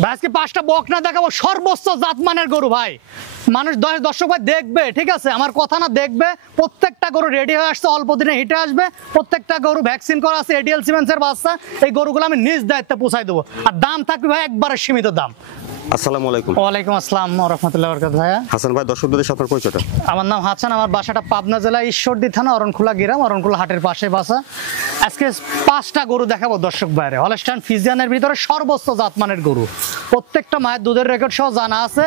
ভাই আজকে 5টা বকনা দেখাবো, সর্বোচ্চ জাতমানের গরু ভাই। মানুষ দর্শক ভাই দেখবে, ঠিক আছে, আমার কথা না, দেখবে। প্রত্যেকটা গরু রেডি হয়ে আসছে, অল্প দিনে হিটে আসবে। প্রত্যেকটা গরু ভ্যাকসিন করা আছে, এডিএল সিমেন্সের বাচ্চা। এই গরুগুলো আমি নিজ দায়িত্বে পৌঁছাই দেবো, আর দাম থাকবে ভাই একবারে সীমিত দাম। আসসালামু আলাইকুম। ওয়ালাইকুম আসসালাম ওয়া রাহমাতুল্লাহি ওয়া বারাকাতুহু। ভাইয়া হাসান ভাই, দর্শকদের সাথে পরিচয়টা। আমার নাম হাসান, আমার বাসাটা পাবনা জেলা ঈশ্বরদী থানা অরণখোলা গ্রাম, অরণখোলা হাটের পাশে বাসা। আজকে 5টা গরু দেখাবো দর্শক বাইরে, হলস্টাইন ফ্রিজিয়ানের ভিতরে সর্বোচ্চ জাতমানের গরু। প্রত্যেকটা মায়ের দুধের রেকর্ড সহ জানা আছে।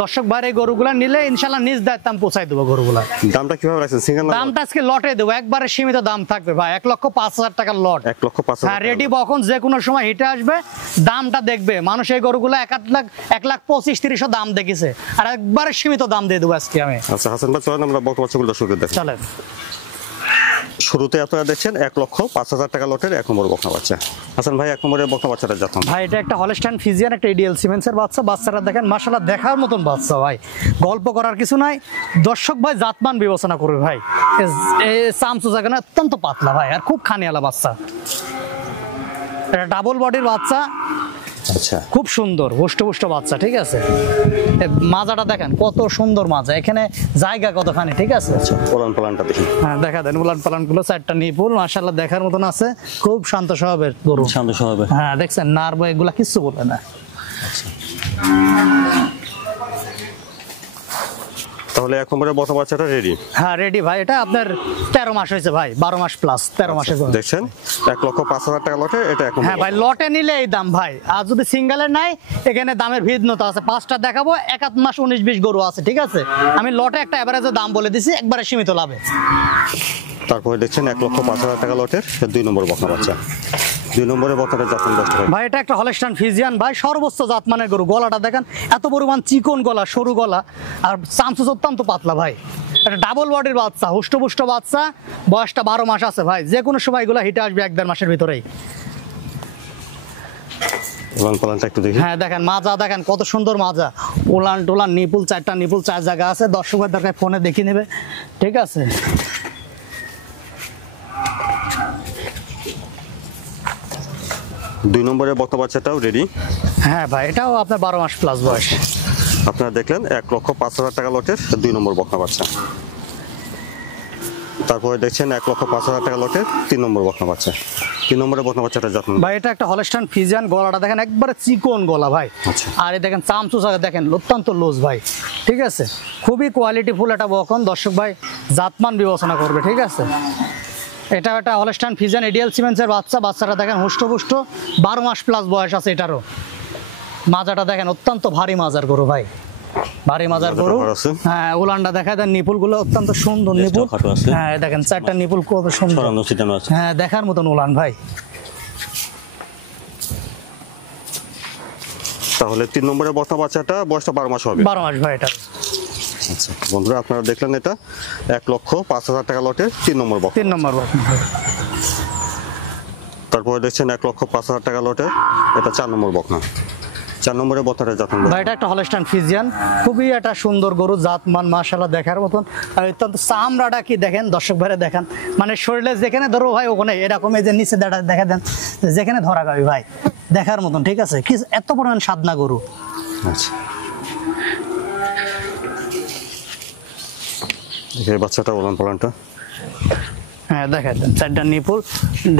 দর্শক বাইরে এই গরুগুলা নিলে ইনশাল্লাহ নিজ দায়িত্বে আমি পৌঁছাই দেবো গরুগুলা। দামটা কিভাবে রাখছেন? সিঙ্গেল দামটা আজকে লটে দেবো, একবারে সীমিত দাম থাকবে ভাই। 1,05,000 টাকার লট। 1,05,000। হ্যাঁ, রেডি বকন যে কোনো সময় হিটে আসবে। দামটা দেখবে মানুষ, এই গরুগুলো 1,25,000-1,30,000 দাম দেখেছে, আর একবারে সীমিত দাম দিয়ে দেবো আজকে আমি। আচ্ছা হাসান ভাই, চলেন আমরা বকনা বাচ্চাগুলো দর্শকদের দেখি। চলেন। শুরুতে আপনারা দেখছেন 1,05,000 টাকা লটের 1 নম্বর বকনা বাচ্চা। হাসান ভাই, 1 নম্বরের বকনা বাচ্চাটা জাতাম ভাই, এটা একটা হলস্টাইন ফ্রিজিয়ান, একটা এডিএল সিমেন্সের বাচ্চা। বাচ্চাটা দেখেন মাশাআল্লাহ, দেখার মতন বাচ্চা ভাই, গল্প করার কিছু নাই। দর্শক ভাই জাতমান বিবেচনা করবে ভাই। এই চামচু জায়গা না, অত্যন্ত পাতলা ভাই, আর খুব খানিয়ালা বাচ্চা। এটা ডাবল বডির বাচ্চা। আচ্ছা, খুব সুন্দর হুষ্ট বাচ্চা, ঠিক আছে। মাজাটা দেখেন কত সুন্দর মাজা, এখানে জায়গা কতখানি, ঠিক আছে। ওলান পালানটা দেখি। হ্যাঁ, দেখা দেন উলান পালান গুলো, 4টা নিপুল মাশাআল্লাহ দেখার মতন আছে। খুব শান্ত স্বভাবের গরু, শান্ত স্বভাবের। হ্যাঁ, দেখছেন নার্ভ এগুলা কিচ্ছু বলে না। তাহলে 1 নম্বরের বকনা বাচ্চাটা রেডি? হ্যাঁ রেডি ভাই। এটা আপনার 13 মাস হয়েছে ভাই, 12 মাস প্লাস 13 মাসের গরু। দেখছেন 1,05,000 টাকা লটে, এটা 1 নম্বর। হ্যাঁ ভাই, লটে নিলে এই দাম ভাই, আর যদি সিঙ্গেলের নাই এখানে দামের ভিন্নতা আছে। 5টা দেখাবো, 1 মাস 19-20 গরু আছে, ঠিক আছে। আমি লটে একটা এভারেজে দাম বলে দিছি, একবারে সীমিত লাভে। তারপরে দেখছেন 1,05,000 টাকা লটের 2 নম্বর বকনা বাচ্চা। 2 নম্বরের বকনাটা জাতমান দর্শক ভাই, এটা একটা হলস্টাইন ফ্রিজিয়ান ভাই, সর্বোচ্চ জাতমানের গরু। গলাটা দেখেন এত পরিমাণ চিকন গলা, সরু গলা, আর চামচুস অত্যন্ত পাতলা ভাই। এটা ডাবল বডির বাচ্চা, হুষ্টপুষ্ট বাচ্চা। বয়সটা 12 মাস আছে ভাই, যে কোনো সময় এগুলো হিটে আসবে 1-1.5 মাসের ভিতরেই। ওলান পালানটা একটু দেখি। হ্যাঁ দেখেন মাজা, দেখেন কত সুন্দর মাজা। উলান টোলান নিপুল, 4টা নিপুল 4 জায়গা আছে। দর্শকের দরকার ফোনে দেখে নেবে, ঠিক আছে। 2 নম্বরের বকনা বাচ্চাটাও রেডি? হ্যাঁ ভাই, এটাও আপনার 12 মাস প্লাস বয়স। আপনারা দেখলেন 1,05,000 টাকা লটের 2 নম্বর বকনা বাচ্চা। তারপরে দেখছেন 1,05,000 টাকা লটের 3 নম্বর বকনা বাচ্চা। 3 নম্বরের বকনা বাচ্চাটা জাতমান ভাই, এটা একটা হলস্টাইন ফ্রিজিয়ান। গলাটা দেখেন একবারে চিকন গলা ভাই। আচ্ছা। আর এই দেখেন চামচু দেখেন অত্যন্ত লুজ ভাই, ঠিক আছে। খুবই কোয়ালিটি ফুল একটা বকন। দর্শক ভাই জাতমান বিবেচনা করবে, ঠিক আছে। এটা একটা হলস্টাইন ফ্রিজিয়ান এডিএল সিমেন্সের বাচ্চা। বাচ্চাটা দেখেন হুষ্টপুষ্ট, 12 মাস প্লাস বয়স আছে এটারও। মাজাটা দেখেন অত্যন্ত ভারী মাজার গরু ভাই, ভারী মাজার গরু। হ্যাঁ, উলানটা দেখা দেন, নিপুল গুলো অত্যন্ত সুন্দর নিপুল। হ্যাঁ দেখেন 4টা নিপুল কত সুন্দর। হ্যাঁ, দেখার মতন উলান ভাই। তাহলে 3 নম্বরের বকনা বাচ্চাটা বয়সটা 12 মাস হবে? 12 মাস ভাই এটা। আচ্ছা বন্ধুরা, আপনারা দেখলেন এটা 1,05,000 টাকা লটের 3 নম্বর বকনা। 3 নম্বর বকনা। তারপরে দেখছেন 1,05,000 টাকা লটের এটা 4 নম্বর বকনা। 4 নম্বরের বকনাটা জাতমান ভাই, এটা একটা হলস্টাইন ফ্রিজিয়ান, খুবই একটা সুন্দর গরু, জাতমান মাশাআল্লাহ দেখার মতন। আর অত্যন্ত চামড়াটা কি দেখেন দর্শক ভাইরা, দেখেন মানে শরীরে যেখানে ধরো ভাই ওখানে এরকম, এই যে নিচে দেখা দেন যেখানে ধরা গাবি ভাই, দেখার মতন, ঠিক আছে। কি এত পরিমাণ সাদনা গরু। আচ্ছা, এই বাচ্চাটা উলান পালানটা। হ্যাঁ দেখা দেন 4টা নিপুল,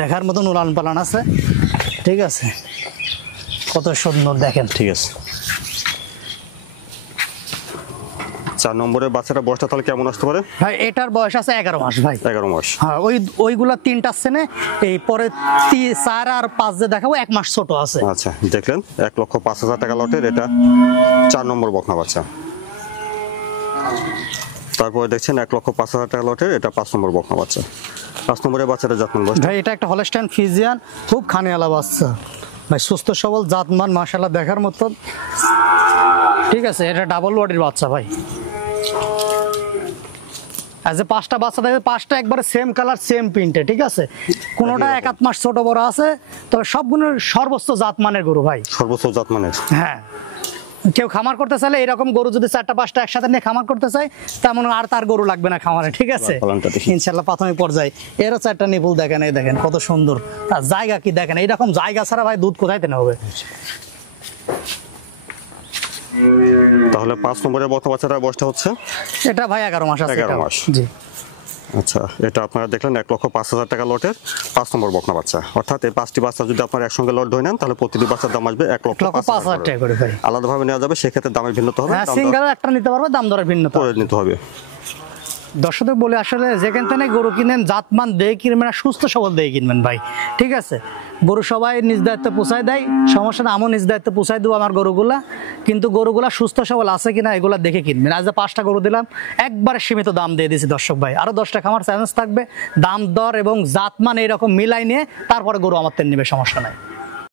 দেখার মতন উলান পালান আছে, ঠিক আছে। কত সুন্দর দেখেন, ঠিক আছে। 4 নম্বরের বাচ্চাটা বয়সটা তাহলে কেমন আসতে পারে? ভাই, এটার বয়স আছে 11 মাস ভাই। 11 মাস। হ্যাঁ, ওইগুলা 3টা সেনে, এই পরে 4 আর 5 যে দেখাবো 1 মাস ছোট আছে। আচ্ছা, দেখলেন 1,05,000 টাকা লটের এটা 4 নম্বর বকনা বাচ্চা। তারপরে দেখছেন 1,05,000 টাকা লটের এটা 5 নম্বর বকনা বাচ্চা। 5 নম্বরের বাচ্চাটা জাতমান বয়স? ভাই, এটা একটা হলস্টাইন ফ্রিজিয়ান, খুব খানিয়ালা বাচ্চা ভাই, সুস্থ সবল, জাতমান মাশাআল্লাহ দেখার মতো, ঠিক আছে। এটা ডাবল বডির বাচ্চা ভাই। আর যে 5টা বাচ্চা দেখে, 5টা একবারে সেম কালার, সেম প্রিন্টে, ঠিক আছে। কোনোটা 1-1 মাস ছোট বড় আছে, তবে সবগুলোর সর্বোচ্চ জাতমানের গরু ভাই, সর্বোচ্চ জাতমানের। হ্যাঁ, কেউ খামার করতে চাইলে এরকম গরু যদি 4টা-5টা একসাথে নিয়ে খামার করতে চায়, তেমন আর তার গরু লাগবে না খামারে, ঠিক আছে। ইনশাল্লাহ প্রাথমিক পর্যায়ে এরও 4টা নিপুল দেখেন, এই দেখেন কত সুন্দর। তার জায়গা কি দেখেন, এইরকম জায়গা ছাড়া ভাই দুধ কোথায় তেনে হবে। তাহলে 5 নম্বরের বকনা বাচ্চাটার বয়সটা হচ্ছে এটা ভাই 11 মাস আছে 11 এটাও। মাস। জি আচ্ছা, এটা আপনারা দেখলেন 1,05,000 টাকা লটের 5 নম্বর বকনা বাচ্চা। অর্থাৎ এই 5টি বাচ্চা যদি আপনারা একসঙ্গে লট ধরে নেন তাহলে প্রতিটি বাচ্চার দাম আসবে 1,05,000 টাকা করে ভাই। আলাদাভাবে নেওয়া যাবে, সেক্ষেত্রে দামের ভিন্নতা হবে, হ্যাঁ সিঙ্গেল একটা নিতে পারবে, দাম দরের ভিন্নতা করে নিতে হবে। দর্শকদের বলে আসলে যেখান থেকে গরু কিনেন জাতমান দিয়ে কিনবেন আর সুস্থ সবল দিয়ে কিনবেন ভাই, ঠিক আছে? গরু সবাই নিজ দায়িত্বে পোষায় দেয়, সমস্যা না, আমিও নিজ দায়িত্বে পোষায় দেবো আমার গরুগুলা, কিন্তু গরুগুলা সুস্থ সবল আছে কিনা এগুলা দেখে কিনবেন। আজ যে 5টা গরু দিলাম, একবারে সীমিত দাম দিয়ে দিয়েছি দর্শক ভাই। আরও 10 টাকা আমার চ্যালেঞ্জ থাকবে, দাম দর এবং জাতমান এইরকম মিলাই নিয়ে তারপরে গরু আমার থেকে নেবে, সমস্যা নাই।